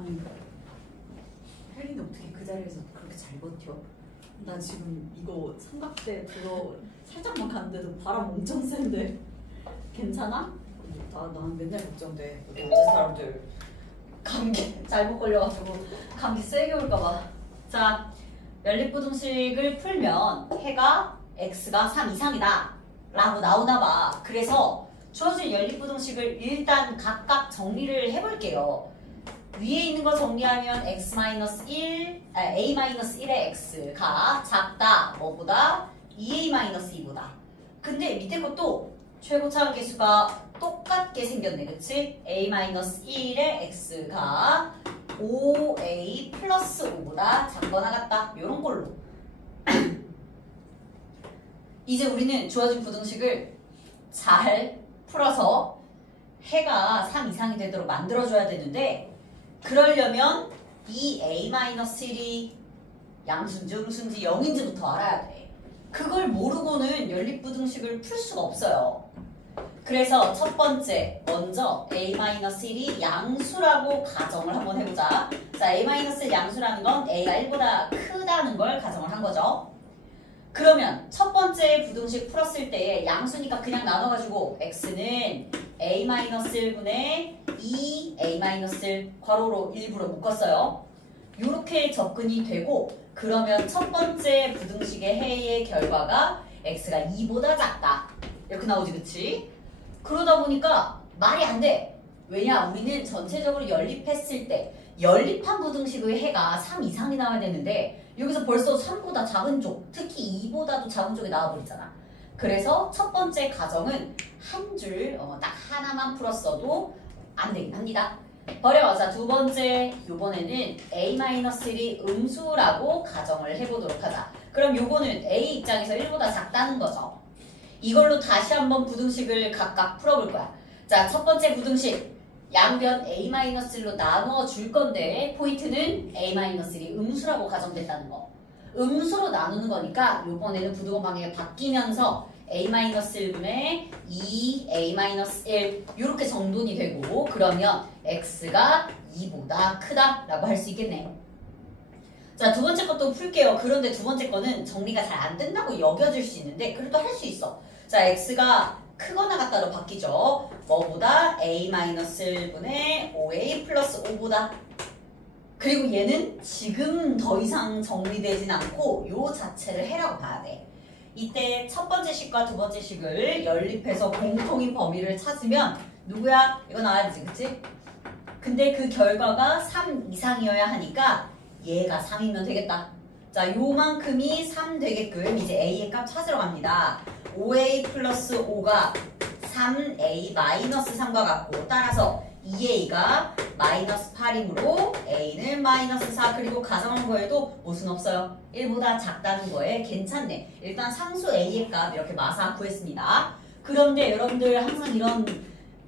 아니, 혜린이 어떻게 그 자리에서 그렇게 잘 버텨? 나 지금 이거 삼각대 들어 살짝만 갔는데도 바람 엄청 센데 괜찮아? 난 맨날 걱정돼. 우리 어제 사람들 감기 잘못 걸려가지고 감기 세게 올까봐. 자, 연립부등식을 풀면 해가 x가 3 이상이다 라고 나오나봐. 그래서 주어진 연립부등식을 일단 각각 정리를 해볼게요. 위에 있는 거 정리하면 x-1, a-1의 x가 작다 뭐보다 2a-2보다. 근데 밑에 것도 최고차원 계수가 똑같게 생겼네, 그치? a-1의 x가 5a 플러스 5보다 작거나 같다, 요런 걸로. 이제 우리는 주어진 부등식을 잘 풀어서 해가 3 이상이 되도록 만들어줘야 되는데, 그러려면 이 a-1이 양수인지 음수인지 0인지부터 알아야 돼. 그걸 모르고는 연립부등식을 풀 수가 없어요. 그래서 첫 번째, 먼저 a-1이 양수라고 가정을 한번 해보자. 자, a-1 양수라는 건 a가 1보다 크다는 걸 가정을 한 거죠. 그러면 첫 번째 부등식 풀었을 때 양수니까 그냥 나눠가지고 x는 a-1분의 2a-1 괄호로 일부러 묶었어요. 이렇게 접근이 되고, 그러면 첫 번째 부등식의 해의 결과가 x가 2보다 작다 이렇게 나오지, 그치? 그러다 보니까 말이 안 돼. 왜냐? 우리는 전체적으로 연립했을 때 연립한 부등식의 해가 3 이상이 나와야 되는데 여기서 벌써 3보다 작은 쪽, 특히 2보다도 작은 쪽이 나와버리잖아. 그래서 첫 번째 가정은 한 줄, 딱 하나만 풀었어도 안 되긴 합니다. 버려. 자, 두 번째, 요번에는 a-1이 음수라고 가정을 해보도록 하자. 그럼 요거는 a 입장에서 1보다 작다는 거죠. 이걸로 다시 한번 부등식을 각각 풀어볼 거야. 자, 첫 번째 부등식. 양변 a-1로 나누어 줄 건데 포인트는 a-1이 음수라고 가정됐다는 거. 음수로 나누는 거니까 요번에는 부등호 방향이 바뀌면서 a-1분의 2a-1 이렇게 정돈이 되고, 그러면 x가 2보다 크다 라고 할 수 있겠네. 자, 두 번째 것도 풀게요. 그런데 두 번째 거는 정리가 잘 안 된다고 여겨질 수 있는데 그래도 할 수 있어. 자, x가 크거나 같다로 바뀌죠. 뭐보다 a-1분의 5a 플러스 5보다. 그리고 얘는 지금 더 이상 정리되진 않고 요 자체를 해라고 봐야 돼. 이때 첫 번째 식과 두 번째 식을 연립해서 공통인 범위를 찾으면 누구야? 이거 나와야 되지, 그치? 근데 그 결과가 3 이상이어야 하니까 얘가 3이면 되겠다. 자, 요만큼이 3 되게끔 이제 a의 값 찾으러 갑니다. 5a 플러스 5가 3a 마이너스 3과 같고, 따라서 2a가 마이너스 8이므로 a는 마이너스 4. 그리고 가정한 거에도 무슨 없어요? 1보다 작다는 거에 괜찮네. 일단 상수 a의 값 이렇게 마사 구했습니다. 그런데 여러분들 항상 이런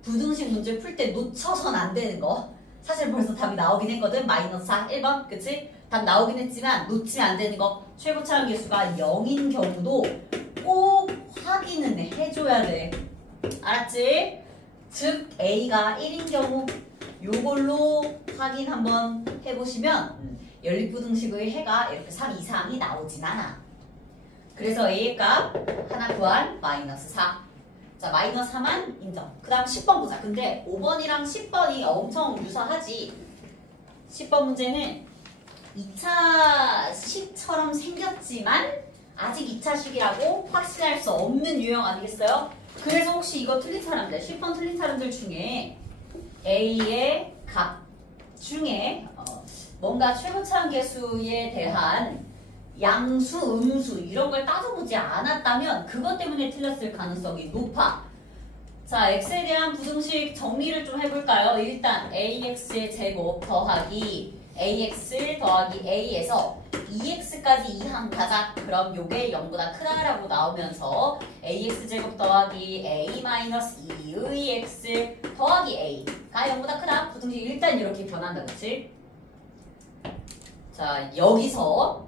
부등식 문제 풀 때 놓쳐선 안 되는 거, 사실 벌써 답이 나오긴 했거든. 마이너스 4, 1번, 그치? 답 나오긴 했지만 놓치면 안 되는 거, 최고차원 계수가 0인 경우도 꼭 확인은 해줘야 돼. 알았지? 즉 a가 1인 경우 요걸로 확인 한번 해보시면 연립부등식의 해가 이렇게 3 이상이 나오진 않아. 그래서 a의 값 하나 구한 마이너스 4. 자, 마이너스 4만 인정. 그 다음 10번 보자. 근데 5번이랑 10번이 엄청 유사하지. 10번 문제는 2차식처럼 생겼지만 아직 2차식이라고 확신할 수 없는 유형 아니겠어요? 그래서 혹시 이거 틀린 사람들, 10번 틀린 사람들 중에 a의 값 중에 뭔가 최고차원 계수에 대한 양수, 음수 이런 걸 따져보지 않았다면 그것 때문에 틀렸을 가능성이 높아. 자, x에 대한 부등식 정리를 좀 해볼까요? 일단 ax의 제곱 더하기 ax 더하기 a에서 2x까지 2항 가자. 그럼 요게 0보다 크다라고 나오면서 ax제곱 더하기 a-2의 x 더하기 a가 0보다 크다. 부등식 일단 이렇게 변한다, 그치? 자, 여기서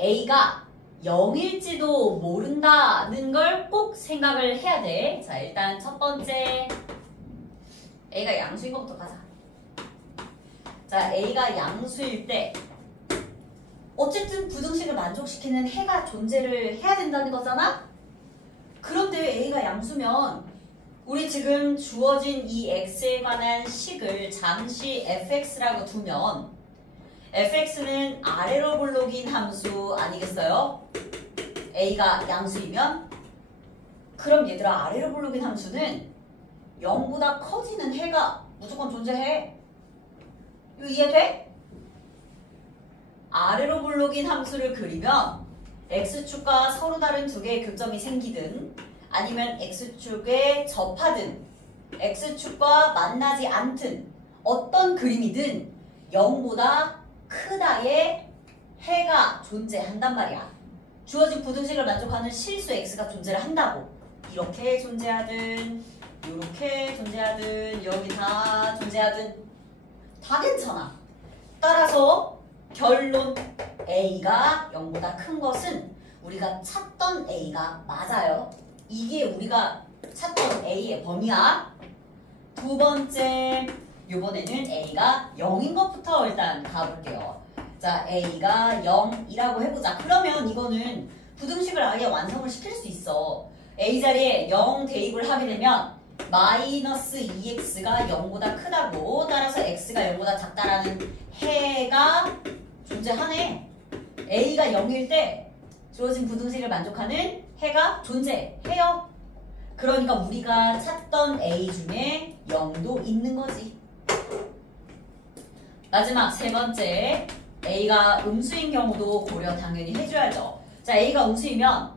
a가 0일지도 모른다는 걸 꼭 생각을 해야 돼. 자, 일단 첫 번째 a가 양수인 것부터 가자. 자, A가 양수일 때 어쨌든 부등식을 만족시키는 해가 존재를 해야 된다는 거잖아? 그런데 A가 양수면 우리 지금 주어진 이 x에 관한 식을 잠시 fx라고 두면 fx는 아래로 볼록인 함수 아니겠어요? A가 양수이면? 그럼 얘들아, 아래로 볼록인 함수는 0보다 커지는 해가 무조건 존재해. 이거 이해돼? 아래로 볼록인 함수를 그리면 x축과 서로 다른 두 개의 교점이 생기든 아니면 x축에 접하든 x축과 만나지 않든 어떤 그림이든 0보다 크다의 해가 존재한단 말이야. 주어진 부등식을 만족하는 실수 x가 존재를 한다고. 이렇게 존재하든 이렇게 존재하든 여기 다 존재하든 다 괜찮아. 따라서 결론 A가 0보다 큰 것은 우리가 찾던 A가 맞아요. 이게 우리가 찾던 A의 범위야. 두 번째, 이번에는 A가 0인 것부터 일단 가볼게요. 자, A가 0이라고 해보자. 그러면 이거는 부등식을 아예 완성을 시킬 수 있어. A 자리에 0 대입을 하게 되면 마이너스 2x가 0보다 크다고, 따라서 x가 0보다 작다라는 해가 존재하네. A가 0일 때 주어진 부등식을 만족하는 해가 존재해요. 그러니까 우리가 찾던 A 중에 0도 있는 거지. 마지막 세 번째, A가 음수인 경우도 고려 당연히 해줘야죠. 자, A가 음수이면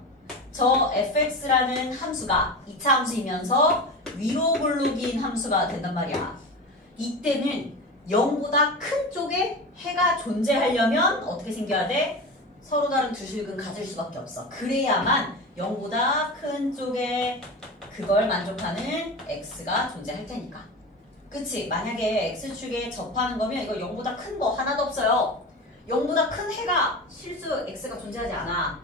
저 fx라는 함수가 2차 함수이면서 위로 볼록인 함수가 된단 말이야. 이때는 0보다 큰 쪽에 해가 존재하려면 어떻게 생겨야 돼? 서로 다른 두 식은 가질 수밖에 없어. 그래야만 0보다 큰 쪽에 그걸 만족하는 x가 존재할 테니까. 그치? 만약에 x축에 접하는 거면 이거 0보다 큰 거 하나도 없어요. 0보다 큰 해가 실수 x가 존재하지 않아.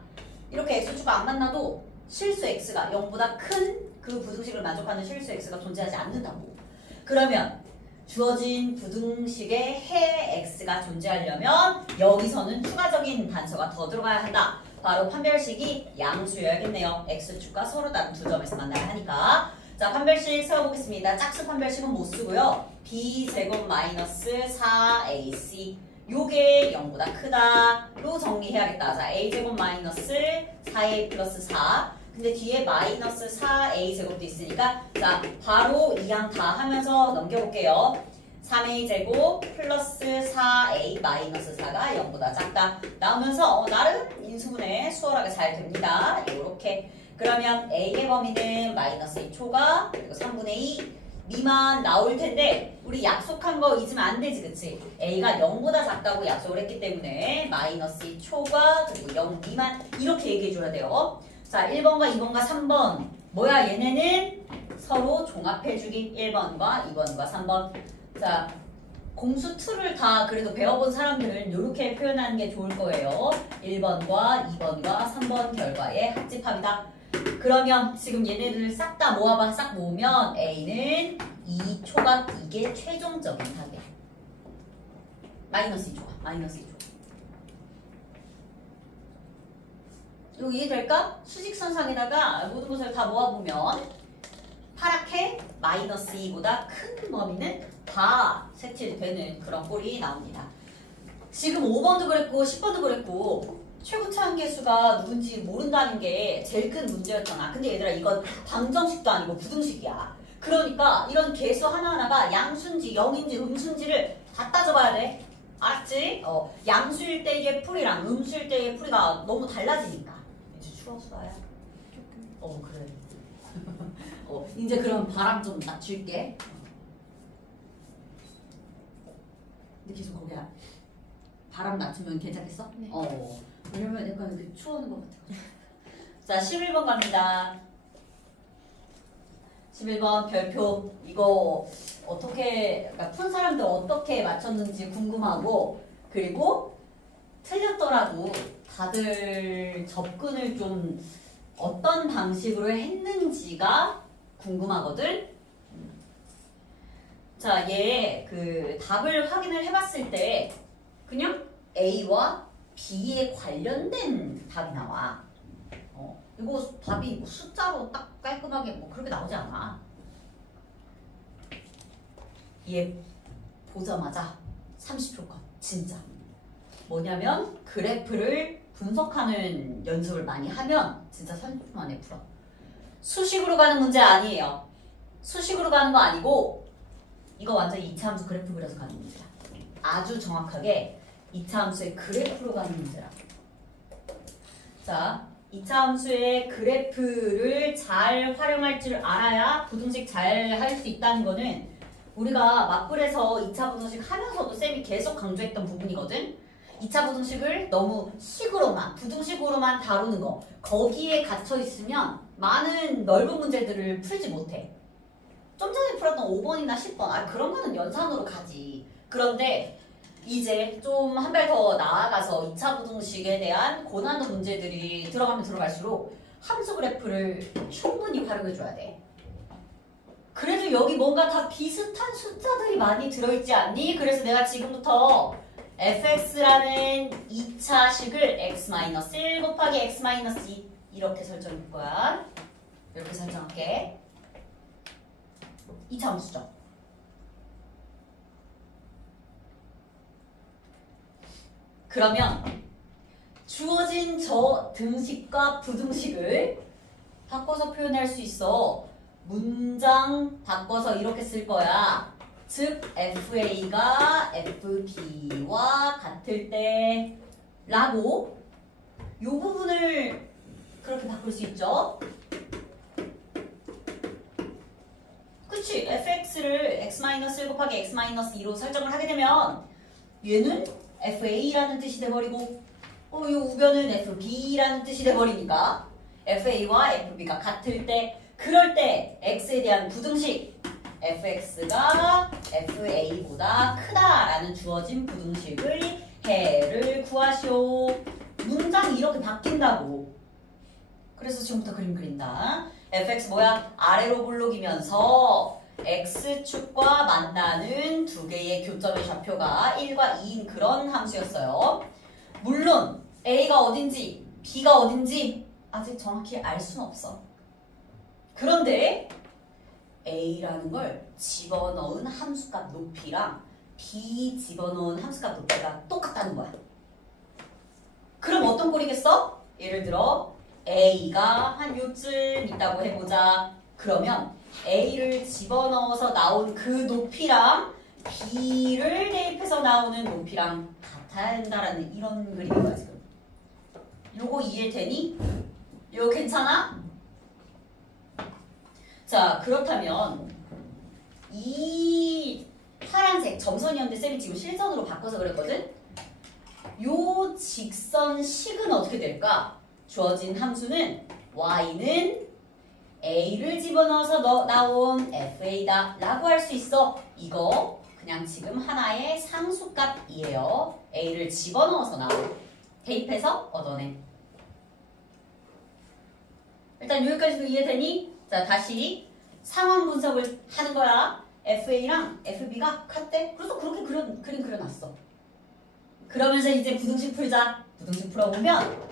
이렇게 x축과 안 만나도 실수 x가 0보다 큰 그 부등식을 만족하는 실수 x가 존재하지 않는다고. 그러면 주어진 부등식의 해 x가 존재하려면 여기서는 추가적인 단서가 더 들어가야 한다. 바로 판별식이 양수여야겠네요. x축과 서로 다른 두 점에서 만나야 하니까. 자, 판별식 세워보겠습니다. 짝수 판별식은 못 쓰고요. b제곱 마이너스 4ac 요게 0보다 크다로 정리해야겠다. 자, a제곱 마이너스 4a 플러스 4. 근데 뒤에 마이너스 4a제곱도 있으니까 자, 바로 이양 다 하면서 넘겨볼게요. 3a제곱 플러스 4a 마이너스 4가 0보다 작다. 나오면서 나름 인수분해 수월하게 잘 됩니다. 이렇게. 그러면 a의 범위는 마이너스 2 초과 그리고 3분의 2 미만 나올 텐데 우리 약속한 거 잊으면 안 되지, 그치? A가 0보다 작다고 약속을 했기 때문에 마이너스 2 초과 그리고 0 미만 이렇게 얘기해 줘야 돼요. 자, 1번과 2번과 3번 뭐야? 얘네는 서로 종합해주기. 1번과 2번과 3번. 자, 공수 2를 다 그래도 배워본 사람들은 이렇게 표현하는 게 좋을 거예요. 1번과 2번과 3번 결과의 합집합이다. 그러면 지금 얘네들 싹 다 모아봐. 싹 모으면 A는 2초가 이게 최종적인 답이야. 마이너스 2초가. 마이너스 2초. 이거 이해될까? 수직선상에다가 모든 것을 다 모아보면 파랗게 마이너스 2보다 큰 범위는 다 색칠되는 그런 꼴이 나옵니다. 지금 5번도 그랬고 10번도 그랬고 최고차항계수가 누군지 모른다는 게 제일 큰 문제였잖아. 근데 얘들아 이건 방정식도 아니고 부등식이야. 그러니까 이런 계수 하나하나가 양수인지 0인지 음수인지를 다 따져봐야 돼. 알았지? 양수일 때의 풀이랑 음수일 때의 풀이가 너무 달라지니까. 이제 추워서야. 그래. 이제 그럼 바람 좀 낮출게. 근데 계속 거기야. 바람 낮추면 괜찮겠어? 네. 왜냐면 약간 이렇게 추워하는 것 같아. 자, 11번 갑니다. 11번 별표. 이거 어떻게, 그러니까 푼 사람들 어떻게 맞췄는지 궁금하고, 그리고 틀렸더라도 다들 접근을 좀 어떤 방식으로 했는지가 궁금하거든? 자, 얘 그 답을 확인을 해봤을 때 그냥 A와 B에 관련된 답이 나와. 이거 답이 뭐 숫자로 딱 깔끔하게 뭐 그렇게 나오지 않아. 얘 보자마자 30초 컷 진짜. 뭐냐면 그래프를 분석하는 연습을 많이 하면 진짜 30분 만에 풀어. 수식으로 가는 문제 아니에요. 수식으로 가는 거 아니고 이거 완전 2차 함수 그래프 그려서 가는 문제야. 아주 정확하게 2차 함수의 그래프로 가는 문제라. 자, 2차 함수의 그래프를 잘 활용할 줄 알아야 부등식 잘 할 수 있다는 거는 우리가 맞불에서 2차 부등식 하면서도 쌤이 계속 강조했던 부분이거든. 2차 부등식을 너무 식으로만, 부등식으로만 다루는 거, 거기에 갇혀 있으면 많은 넓은 문제들을 풀지 못해. 좀 전에 풀었던 5번이나 10번, 그런 거는 연산으로 가지. 그런데 이제 좀 한 발 더 나아가서 2차 부등식에 대한 고난도 문제들이 들어가면 들어갈수록 함수 그래프를 충분히 활용해줘야 돼. 그래도 여기 뭔가 다 비슷한 숫자들이 많이 들어있지 않니? 그래서 내가 지금부터 fx라는 2차식을 x-1 곱하기 x-2 이렇게 설정할 거야. 이렇게 설정할게. 2차 함수죠. 그러면 주어진 저 등식과 부등식을 바꿔서 표현할 수 있어. 문장 바꿔서 이렇게 쓸 거야. 즉 FA가 FB와 같을 때 라고 이 부분을 그렇게 바꿀 수 있죠. 그치? fx를 x-1 곱하기 x-2로 설정을 하게 되면 얘는 FA라는 뜻이 돼버리고 이 우변은 FB라는 뜻이 돼버리니까 FA와 FB가 같을 때 그럴 때 x에 대한 부등식 fx가 fa보다 크다라는 주어진 부등식의 해를 구하시오. 문장이 이렇게 바뀐다고. 그래서 지금부터 그림 그린다. fx 뭐야? 아래로 볼록이면서 x축과 만나는 두 개의 교점의 좌표가 1과 2인 그런 함수였어요. 물론 a가 어딘지 b가 어딘지 아직 정확히 알 수는 없어. 그런데 a라는 걸 집어넣은 함수값 높이랑 b 집어넣은 함수값 높이가 똑같다는 거야. 그럼 어떤 꼴이겠어? 예를 들어 a가 한 요쯤 있다고 해보자. 그러면 a를 집어넣어서 나온 그 높이랑 b를 대입해서 나오는 높이랑 같아야 한다라는 이런 그림인 거야 지금. 요거 이해되니? 요거 괜찮아? 자, 그렇다면 이 파란색 점선이었는데 쌤이 지금 실선으로 바꿔서 그랬거든? 요 직선식은 어떻게 될까? 주어진 함수는 y는 a를 집어넣어서 나온 fa다 라고 할 수 있어. 이거 그냥 지금 하나의 상수값이에요. a를 집어넣어서 나온 대입해서 얻어낸. 일단 여기까지도 이해되니? 자, 다시 상황 분석을 하는 거야. FA랑 FB가 같대. 그래서 그렇게 그림 그려놨어. 그러면서 이제 부등식 풀자. 부등식 풀어보면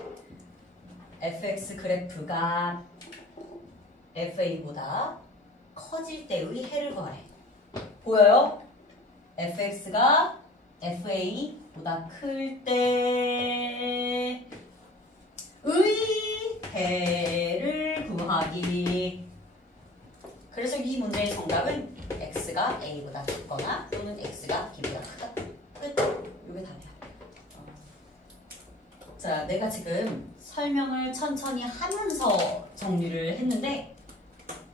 fx 그래프가 FA보다 커질 때의 해를 구하래. 보여요? fx가 FA보다 클 때의 해를 구하기. 그래서 이 문제의 정답은 x가 a보다 작거나 또는 x가 b보다 크다. 끝. 이게 답이야. 자, 내가 지금 설명을 천천히 하면서 정리를 했는데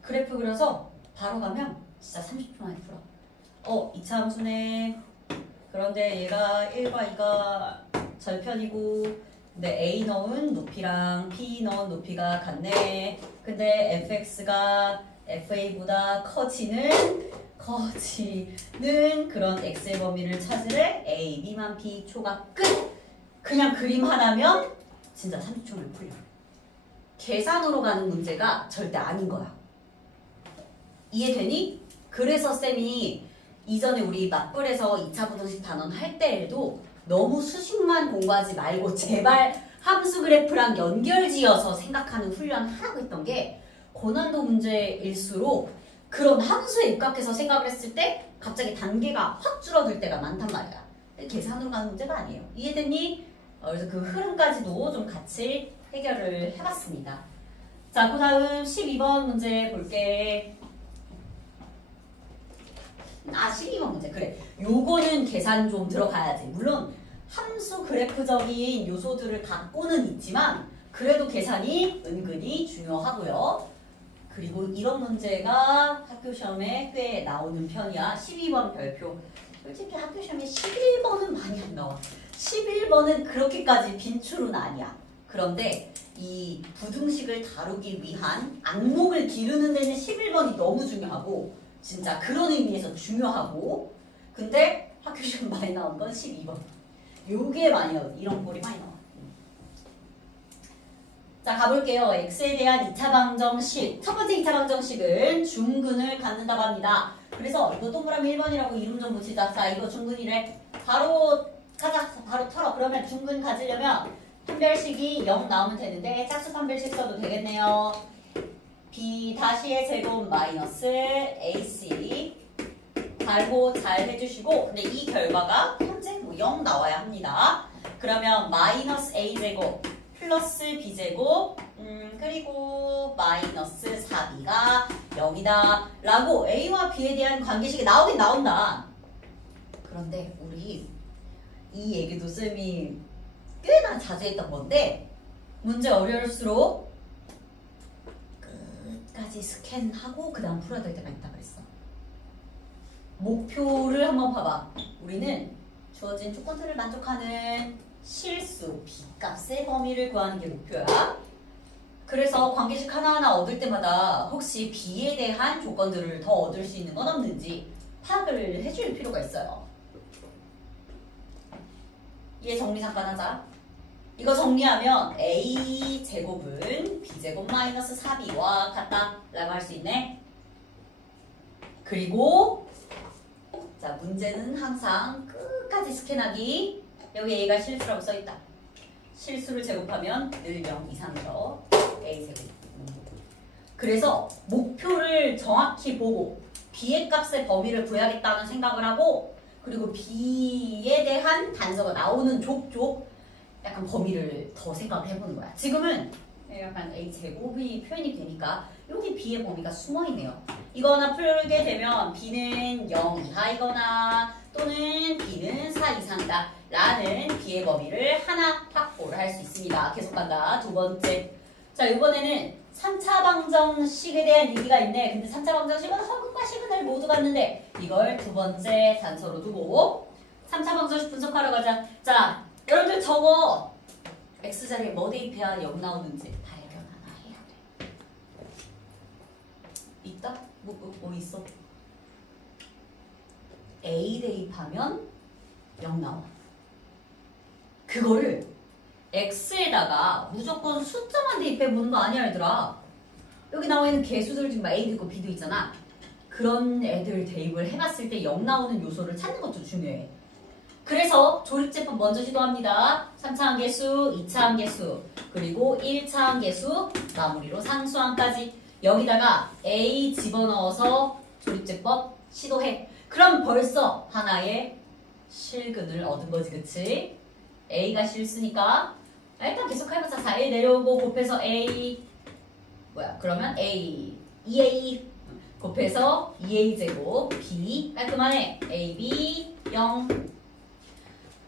그래프 그려서 바로 가면 진짜 30분 만에 풀어. 2차 함수네. 그런데 얘가 1과 2가 절편이고 근데 a 넣은 높이랑 b 넣은 높이가 같네. 근데 fx가 fa보다 커지는 그런 x의 범위를 찾으래. a, b만 b 초가 끝. 그냥 그림 하나면 진짜 30초를 풀려. 계산으로 가는 문제가 절대 아닌 거야. 이해되니? 그래서 쌤이 이전에 우리 맞불에서 2차 부등식 단원 할 때에도 너무 수식만 공부하지 말고 제발 함수 그래프랑 연결지어서 생각하는 훈련 하라고 했던 게 고난도 문제일수록 그런 함수에 입각해서 생각을 했을 때 갑자기 단계가 확 줄어들 때가 많단 말이야. 계산으로 가는 문제가 아니에요. 이해됐니? 그래서 그 흐름까지도 좀 같이 해결을 해봤습니다. 자, 그 다음 12번 문제 볼게. 12번 문제. 그래. 요거는 계산 좀 들어가야지. 물론 함수 그래프적인 요소들을 갖고는 있지만 그래도 계산이 은근히 중요하고요. 그리고 이런 문제가 학교 시험에 꽤 나오는 편이야. 12번 별표. 솔직히 학교 시험에 11번은 많이 안 나와. 11번은 그렇게까지 빈출은 아니야. 그런데 이 부등식을 다루기 위한 안목을 기르는 데는 11번이 너무 중요하고 진짜 그런 의미에서 중요하고 근데 학교 시험 많이 나온 건 12번. 요게 많이 나와. 이런 꼴이 많이 나와. 자, 가볼게요. x에 대한 2차 방정식. 첫 번째 2차 방정식은 중근을 갖는다고 합니다. 그래서 이거 동그라미 1번이라고 이름 좀 붙이자. 자, 이거 중근이래. 바로 가자. 바로 털어. 그러면 중근 가지려면 판별식이 0 나오면 되는데 짝수 판별식 써도 되겠네요. b 다시의 제곱 마이너스 ac 달고 잘 해주시고 근데 이 결과가 현재 뭐 0 나와야 합니다. 그러면 마이너스 a제곱 플러스 b제곱 그리고 마이너스 4b가 0이다 라고 a와 b에 대한 관계식이 나오긴 나온다. 그런데 우리 이 얘기도 쌤이 꽤나 자주 했던 건데 문제 어려울수록 끝까지 스캔하고 그 다음 풀어야 될 때가 있다 그랬어. 목표를 한번 봐봐. 우리는 주어진 조건들을 만족하는 실수, b값의 범위를 구하는 게 목표야. 그래서 관계식 하나하나 얻을 때마다 혹시 b에 대한 조건들을 더 얻을 수 있는 건 없는지 파악을 해줄 필요가 있어요. 얘 정리 잠깐 하자. 이거 정리하면 a제곱은 b제곱 마이너스 4b와 같다 라고 할 수 있네. 그리고 자 문제는 항상 끝까지 스캔하기. 여기 a가 실수라고 써있다. 실수를 제곱하면 늘 0 이상이죠. a제곱. 그래서 목표를 정확히 보고 b의 값의 범위를 구해야겠다는 생각을 하고 그리고 b에 대한 단서가 나오는 족족 약간 범위를 더 생각을 해보는 거야. 지금은 약간 a제곱이 표현이 되니까 여기 b의 범위가 숨어있네요. 이거나 풀게 되면 b는 0 이하이거나 또는 b는 4 이상이다 라는 b의 범위를 하나 확보를 할 수 있습니다. 계속 간다. 두 번째. 자, 이번에는 3차 방정식에 대한 얘기가 있네. 근데 3차 방정식은 허근과 시그널 모두 갔는데 이걸 두 번째 단서로 두고 3차 방정식 분석하러 가자. 자, 여러분들 저거 x자리에 뭐 대입해야 0 나오는지 발견 하나 해야 돼. 있다? 뭐 있어? a 대입하면 0 나와. 그거를 x에다가 무조건 숫자만 대입해보는 거 아니야 얘들아. 여기 나와 있는 개수들 지금 a도 있고 b도 있잖아. 그런 애들 대입을 해봤을 때 0 나오는 요소를 찾는 것도 중요해. 그래서 조립제법 먼저 시도합니다. 3차 함계수, 2차 함계수, 그리고 1차 함계수, 마무리로 상수함까지 여기다가 a 집어넣어서 조립제법 시도해. 그럼 벌써 하나의 실근을 얻은 거지, 그치? a가 실수니까 일단 계속 해보자. 4에 내려오고 곱해서 a 그러면 a 2a 곱해서 2a제곱 b 깔끔하네. ab 0.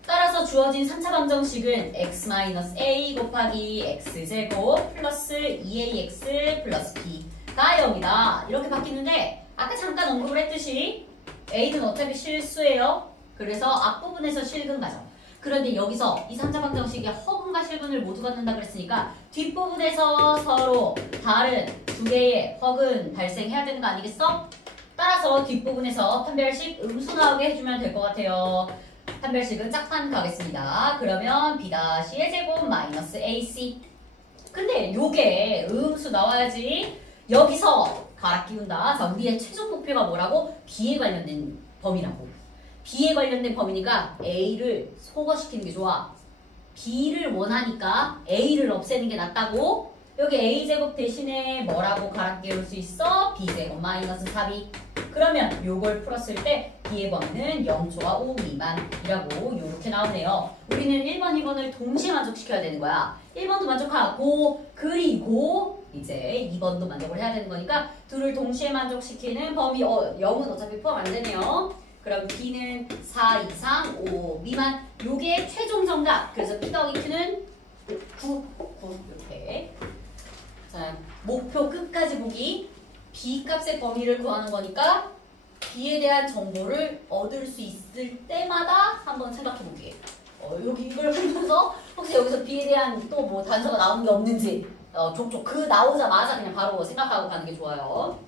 따라서 주어진 3차 방정식은 x-a 곱하기 x제곱 플러스 2ax 플러스 b가 0이다. 이렇게 바뀌는데 아까 잠깐 언급을 했듯이 a는 어차피 실수예요. 그래서 앞부분에서 실근 가죠. 그런데 여기서 이 3차 방정식이 허근과 실근을 모두 갖는다 그랬으니까 뒷부분에서 서로 다른 두 개의 허근 발생해야 되는 거 아니겠어? 따라서 뒷부분에서 판별식 음수 나오게 해주면 될 것 같아요. 판별식은 짝판 가겠습니다. 그러면 b-의 제곱 마이너스 ac. 근데 요게 음수 나와야지. 여기서 갈아 끼운다. 자, 우리의 최종 목표가 뭐라고? b에 관련된 범위라고. B에 관련된 범위니까 A를 소거시키는 게 좋아. B를 원하니까 A를 없애는 게 낫다고. 여기 A제곱 대신에 뭐라고 갈아 끼울 수 있어? B제곱 마이너스 4B. 그러면 요걸 풀었을 때 B의 범위는 0초와 5 미만이라고 요렇게 나오네요. 우리는 1번, 2번을 동시에 만족시켜야 되는 거야. 1번도 만족하고 그리고 이제 2번도 만족을 해야 되는 거니까 둘을 동시에 만족시키는 범위 0은 어차피 포함 안 되네요. 그럼 B는 4 이상 5 미만. 요게 최종 정답. 그래서 P 더하기 Q는 9 이렇게. 자, 목표 끝까지 보기. B 값의 범위를 구하는 거니까 B에 대한 정보를 얻을 수 있을 때마다 한번 생각해 보기. 여기 이걸 보면서 혹시 여기서 B에 대한 또 뭐 단서가 나오는 게 없는지 족족 그 나오자마자 그냥 바로 생각하고 가는 게 좋아요.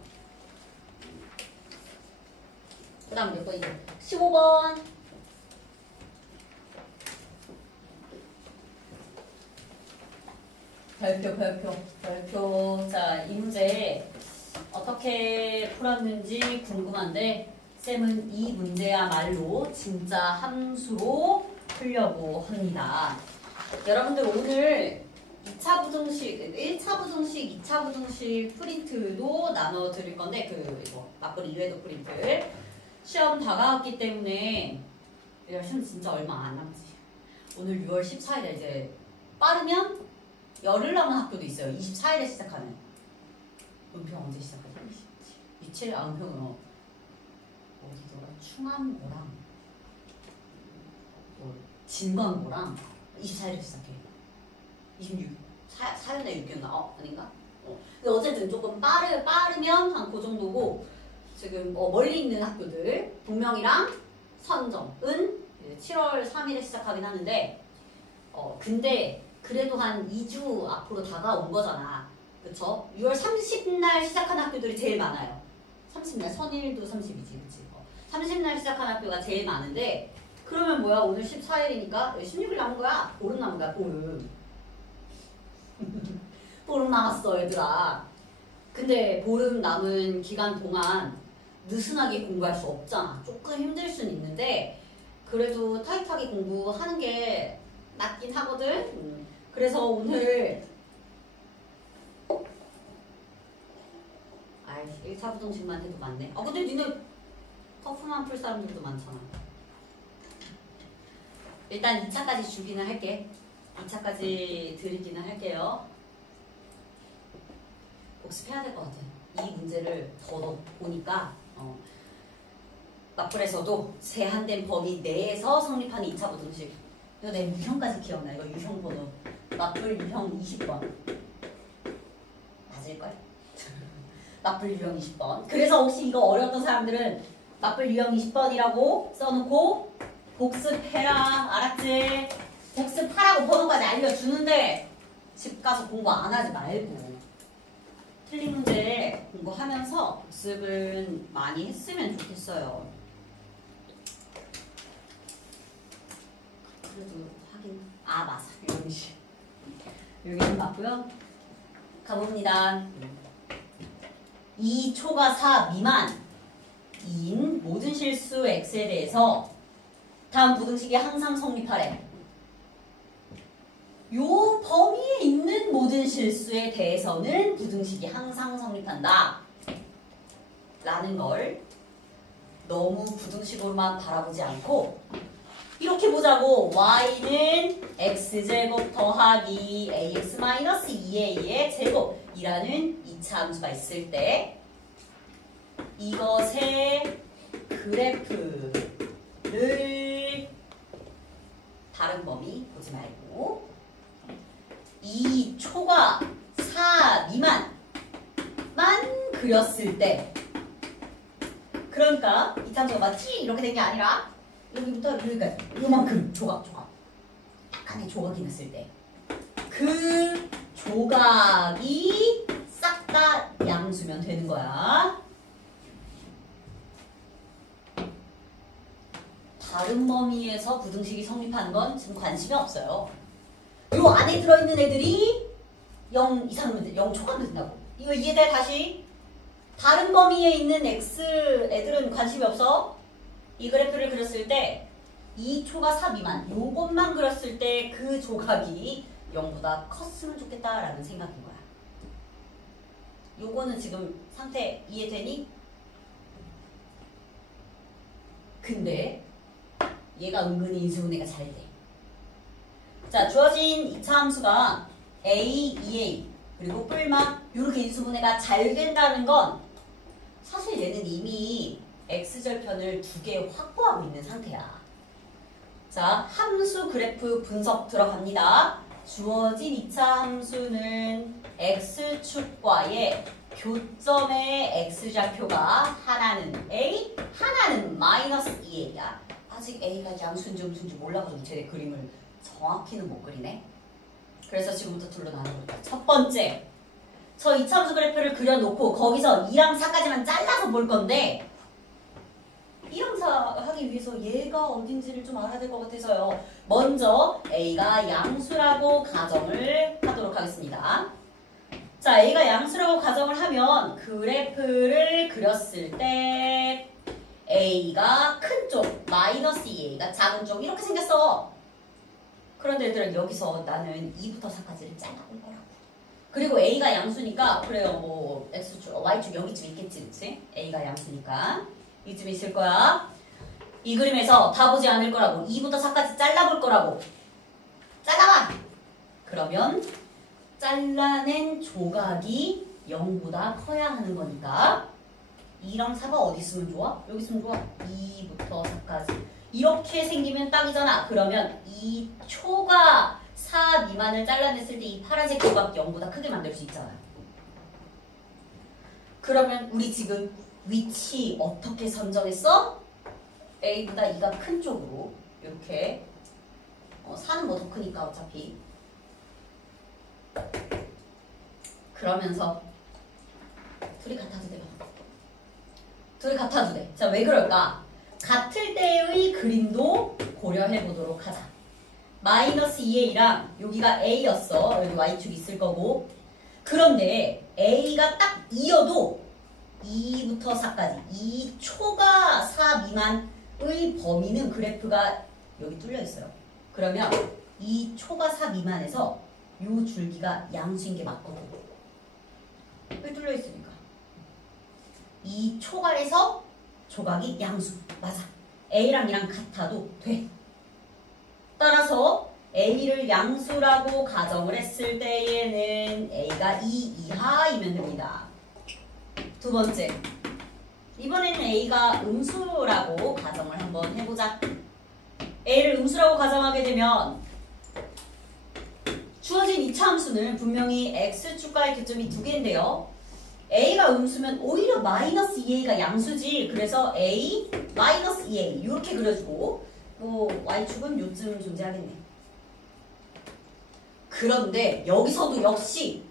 그 다음 몇 번이죠? 15번. 별표. 자, 이 문제 어떻게 풀었는지 궁금한데 쌤은 이 문제야말로 진짜 함수로 풀려고 합니다. 여러분들 오늘 2차 부등식, 1차 부등식, 2차 부등식 프린트도 나눠 드릴 건데 이거 맞불이 이외도 프린트 시험 다가왔기 때문에 시험 진짜 얼마 안 남지. 오늘 6월 14일에 이제 빠르면 열흘 남은 학교도 있어요. 24일에 시작하는. 은평 언제 시작하지? 27일 은평은 어디더라? 충암고랑 진광고랑 24일에 시작해. 26, 4일날 6개였나? 아닌가? 근데 어쨌든 조금 빠르면 한 그 정도고 지금 멀리 있는 학교들 동명이랑 선정은 7월 3일에 시작하긴 하는데 근데 그래도 한 2주 앞으로 다가온 거잖아. 그쵸? 6월 30날 시작한 학교들이 제일 많아요. 30날, 선일도 30이지, 그치? 30날 시작한 학교가 제일 많은데, 그러면 뭐야? 오늘 14일이니까 16일 남은 거야? 보름 남은 거야, 보름. 보름 남았어, 얘들아. 근데 보름 남은 기간 동안 느슨하게 공부할 수 없잖아. 조금 힘들 수는 있는데, 그래도 타이트하게 공부하는 게 낫긴 하거든? 그래서 오늘 1차 부등식만 해도 많네. 근데 니네 터프만 풀 사람들도 많잖아. 일단 2차까지 주기는 할게. 2차까지 드리기는 할게요. 복습해야 될 것 같아. 이 문제를 더 보니까 맞불에서도 제한된 범위 내에서 성립하는 2차 부등식. 이거 내 유형까지 기억나. 이거 유형 번호. 맞불 유형 20번. 맞을걸? 맞불 유형 20번. 그래서 혹시 이거 어려웠던 사람들은 맞불 유형 20번이라고 써놓고 복습해라. 알았지? 복습하라고 번호까지 알려주는데 집 가서 공부 안 하지 말고 틀린 문제 공부하면서 복습은 많이 했으면 좋겠어요. 그래도 하긴 맞아. 여기는 맞고요. 가봅니다. 2초가 4 미만인 모든 실수 x에 대해서 다음 부등식이 항상 성립하래. 요 범위에 있는 모든 실수에 대해서는 부등식이 항상 성립한다. 라는 걸 너무 부등식으로만 바라보지 않고 이렇게 보자고. y는 x제곱 더하기 ax 마이너스 2a의 제곱이라는 2차 함수가 있을 때 이것의 그래프를 다른 범위 보지 말고 2초가 4 미만만 그렸을 때, 그러니까 2차 함수가 맞지? 이렇게 된 게 아니라 여기부터 여기까지 요만큼 조각 약간의 조각이 났을 때 그 조각이 싹 다 양수면 되는 거야. 다른 범위에서 부등식이 성립하는 건 지금 관심이 없어요. 요 안에 들어있는 애들이 0 이상이면 0 초과면 된다고. 이거 이해돼? 다시 다른 범위에 있는 x 애들은 관심이 없어. 이 그래프를 그렸을 때 2초가 4 미만 요것만 그렸을 때 그 조각이 0보다 컸으면 좋겠다라는 생각인 거야. 요거는 지금 상태 이해되니? 근데 얘가 은근히 인수분해가 잘 돼. 자, 주어진 2차 함수가 A, 2A 그리고 뿔마 이렇게 인수분해가 잘 된다는 건 사실 얘는 이미 x절편을 2개 확보하고 있는 상태야. 자, 함수 그래프 분석 들어갑니다. 주어진 2차 함수는 x축과의 교점의 x좌표가 하나는 A, 하나는 마이너스 2A야. 아직 A가 양수인지 음수인지 몰라가지고 제 그림을 정확히는 못 그리네. 그래서 지금부터 둘로 나눠볼게요. 첫 번째, 저 2차 함수 그래프를 그려놓고 거기서 2랑 4까지만 잘라서 볼 건데 1랑 4 하기 위해서 얘가 어딘지를 좀 알아야 될 것 같아서요. 먼저 A가 양수라고 가정을 하도록 하겠습니다. 자, A가 양수라고 가정을 하면 그래프를 그렸을 때 A가 큰 쪽, 마이너스 2A가 작은 쪽 이렇게 생겼어. 그런데 얘들아 여기서 나는 2부터 4까지를 잘라볼 거라고. 그리고 A가 양수니까 그래요 뭐 X축, Y축 여기쯤 있겠지 그치? A가 양수니까 이쯤 있을 거야. 이 그림에서 다 보지 않을 거라고. 2부터 4까지 잘라볼 거라고. 잘라봐! 그러면 잘라낸 조각이 0보다 커야 하는 거니까 2랑 4가 어디 있으면 좋아? 여기 있으면 좋아. 2부터 4까지. 이렇게 생기면 딱이잖아. 그러면 이 초가 4 미만을 잘라냈을 때 이 파란색 조각 0보다 크게 만들 수 있잖아. 그러면 우리 지금 위치 어떻게 선정했어? A보다 2가 큰 쪽으로 이렇게 4는 뭐 더 크니까 어차피 그러면서 둘이 같아도 돼. 둘이 같아도 돼. 자, 왜 그럴까? 같을 때의 그림도 고려해 보도록 하자. 마이너스 2A랑 여기가 A였어. 여기 Y축이 있을 거고. 그런데 A가 딱 2여도 2부터 4까지 이 초가 4 미만의 범위는 그래프가 여기 뚫려 있어요. 그러면 이 초가 4 미만에서 요 줄기가 양수인 게 맞거든. 왜 뚫려 있으니까. 이 초갈에서 조각이 양수. 맞아. A랑 이랑 같아도 돼. 따라서 A를 양수라고 가정을 했을 때에는 A가 2 이하이면 됩니다. 두 번째. 이번에는 A가 음수라고 가정을 한번 해보자. A를 음수라고 가정하게 되면 주어진 2차 함수는 분명히 X축과의 교점이 2개인데요. A가 음수면 오히려 마이너스 2A가 양수지. 그래서 A, 마이너스 2A 이렇게 그려주고 뭐 Y축은 요쯤 존재하겠네. 그런데 여기서도 역시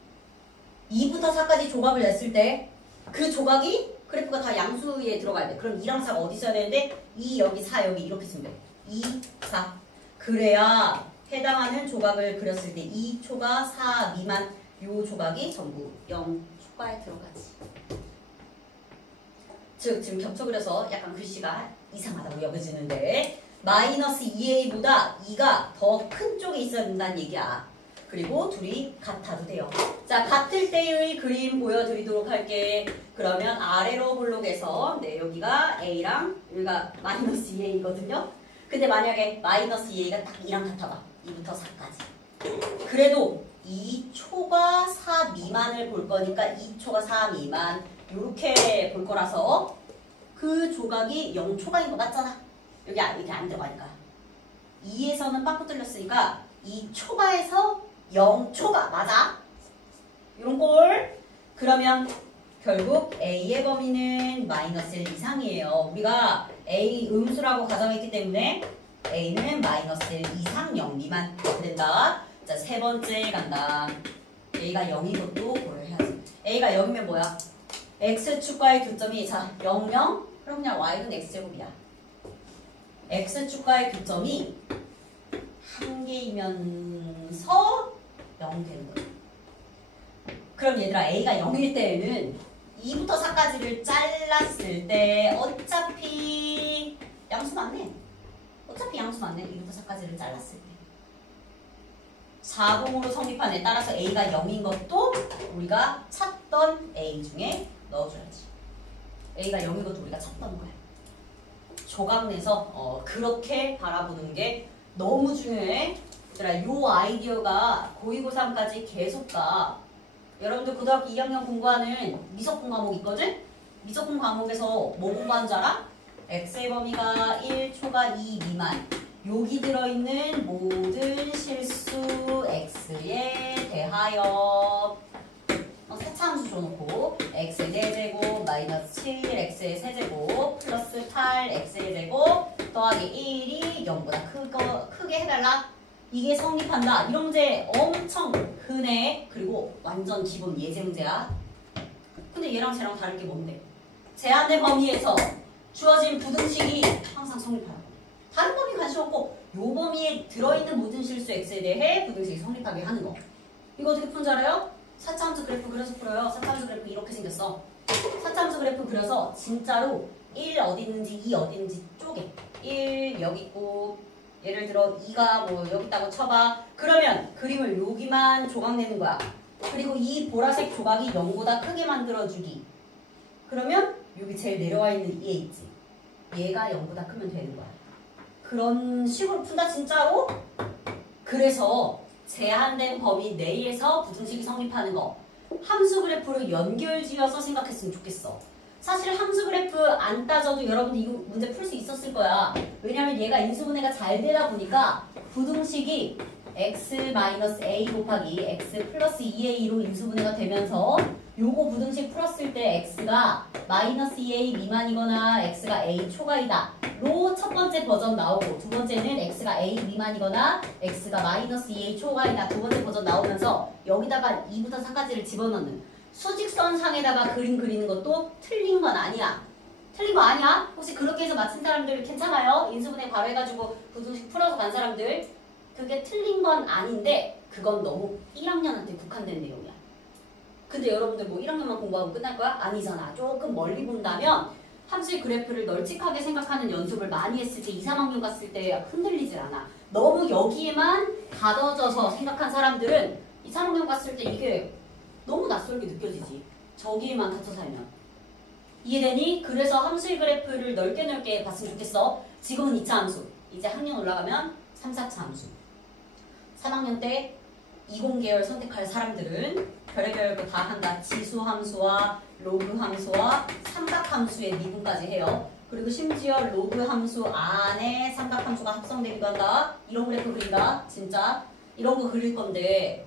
2부터 4까지 조각을 냈을 때 그 조각이 그래프가 다 양수에 들어가야 돼. 그럼 2랑 4가 어디 있어야 되는데 2 여기 4 여기 이렇게 쓰면 돼. 2, 4 그래야 해당하는 조각을 그렸을 때 2초가 4 미만 요 조각이 전부 0 초과에 들어가지. 즉 지금 겹쳐 그려서 약간 글씨가 이상하다고 여겨지는데 마이너스 2A보다 2가 더 큰 쪽에 있어야 된다는 얘기야. 그리고 둘이 같아도 돼요. 자, 같을 때의 그림 보여드리도록 할게. 그러면 아래로 볼록에서 여기가 A랑 여기가 마이너스 2A거든요. 근데 만약에 마이너스 2A가 딱 2랑 같아봐. 2부터 4까지. 그래도 2초가 4 미만을 볼 거니까 2초가 4 미만 이렇게 볼 거라서 그 조각이 0초가인 거 맞잖아. 여기 안 들어가니까. 2에서는 빠꾸 뚫렸으니까 2초가에서 0초가 맞아. 이런 꼴. 그러면 결국 A의 범위는 마이너스 1 이상이에요. 우리가 A 음수라고 가정했기 때문에 A는 마이너스 1 이상 0 미만 된다. 자, 세 번째 간다. A가 0인 것도 고려해야지. A가 0이면 뭐야? X축과의 교점이 자 0, 0? 그럼 그냥 Y는 X제곱이야. X축과의 교점이 한 개이면서 0 되는 거야. 그럼 얘들아 A가 0일 때에는 2부터 4까지를 잘랐을 때 어차피 양수 맞네. 어차피 양수 맞네. 2부터 4까지를 잘랐을 때. 자동으로 성립하네. 따라서 A가 0인 것도 우리가 찾던 A 중에 넣어줘야지. A가 0인 것도 우리가 찾던 거야. 조각 내서 그렇게 바라보는 게 너무 중요해. 얘들아, 요 아이디어가 고2, 고3까지 계속 가. 여러분들 고등학교 2학년 공부하는 미적분 과목 있거든? 미적분 과목에서 뭐 공부하는 줄 알아? x의 범위가 1초가 2 미만. 여기 들어있는 모든 실수 x에 대하여 세차함수 줘놓고 x의 4제곱 마이너스 7 x의 세제곱 플러스 8 x의 제곱 더하기 1이 0보다 크게 해달라. 이게 성립한다. 이런 문제 엄청 흔해. 그리고 완전 기본 예제 문제야. 근데 얘랑 쟤랑 다를 게 뭔데? 제한된 범위에서 주어진 부등식이 항상 성립하라고. 다른 범위 관심 없고 요 범위에 들어있는 모든 실수 x에 대해 부등식이 성립하게 하는 거. 이거 어떻게 푸는 줄 알아요? 4차함수 그래프 그려서 풀어요. 4차함수 그래프 이렇게 생겼어. 4차함수 그래프 그려서 진짜로 1 어디 있는지 2 어디 있는지 쪼개. 1 여기 있고 예를 들어 2가 뭐 여기 있다고 쳐봐. 그러면 그림을 여기만 조각 내는 거야. 그리고 이 보라색 조각이 0보다 크게 만들어주기. 그러면 여기 제일 내려와 있는 얘 있지. 얘가 0보다 크면 되는 거야. 그런 식으로 푼다 진짜로. 그래서 제한된 범위 내에서 부등식이 성립하는 거. 함수 그래프로 연결지어서 생각했으면 좋겠어. 사실 함수 그래프 안 따져도 여러분들 이거 문제 풀 수 있었을 거야. 왜냐면 얘가 인수분해가 잘 되다 보니까 부등식이 x-a 곱하기 x 플러스 2a로 인수분해가 되면서 요거 부등식 풀었을 때 x가 마이너스 2a 미만이거나 x가 a 초과이다 로 첫 번째 버전 나오고 두 번째는 x가 a 미만이거나 x가 마이너스 2a 초과이다 두 번째 버전 나오면서 여기다가 2부터 4까지를 집어넣는 수직선 상에다가 그림 그리는 것도 틀린 건 아니야. 틀린 거 아니야? 혹시 그렇게 해서 맞힌 사람들 괜찮아요? 인수분해 바로 해가지고 부등식 풀어서 간 사람들 그게 틀린 건 아닌데 그건 너무 1학년한테 국한된 내용이야. 근데 여러분들 뭐 1학년만 공부하고 끝날 거야? 아니잖아. 조금 멀리 본다면 함수의 그래프를 널찍하게 생각하는 연습을 많이 했을 때 2, 3학년 갔을 때 흔들리질 않아. 너무 여기에만 가둬져서 생각한 사람들은 2, 3학년 갔을 때 이게 너무 낯설게 느껴지지. 저기에만 갇혀 살면. 이해되니? 그래서 함수의 그래프를 넓게 봤으면 좋겠어. 지금은 2차 함수. 이제 학년 올라가면 3, 4차 함수. 3학년 때 이공계열 선택할 사람들은 별의별 거 다 한다. 지수함수와 로그함수와 삼각함수의 미분까지 해요. 그리고 심지어 로그함수 안에 삼각함수가 합성되기도 한다. 이런 그래프 그린다. 진짜 이런 거 그릴 건데